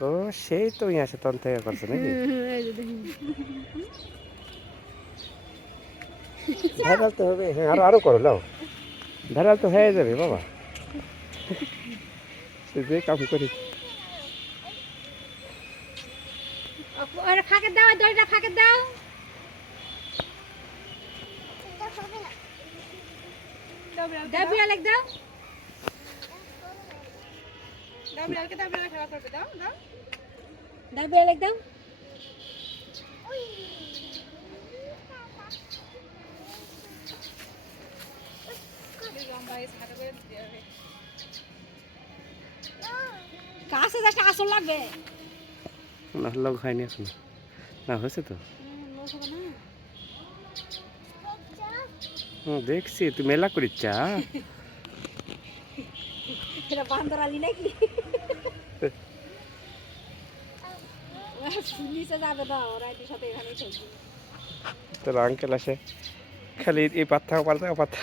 ও সেই তো ইয়া সে তখন থেকে করছে নাকি ভাইরাল তো হবে হ্যাঁ আরো আরো করো লাও ভাইরাল তো হয়ে যাবে বাবা সে যে কাম করি ওরে ফাঁকে দাও দড়িটা ফাঁকে দাও দাও বিড়াল দাও দাও বিড়ালকে দাও বিড়াল খেলা করবে দাও দাও দাও বিড়াল দাও কাছে যাচ্ছে আসল লাগবে না লোক হয়নি এখন না হয়েছে তো দেখছি তুই মেলা করিচ্ছা এটা বান্দর আলি নাকি নিচে যাবে না ওরা এটির সাথে এখানেই থাকবে তোর আঙ্কেল আসে খালি এই পাত্তা পাত্তা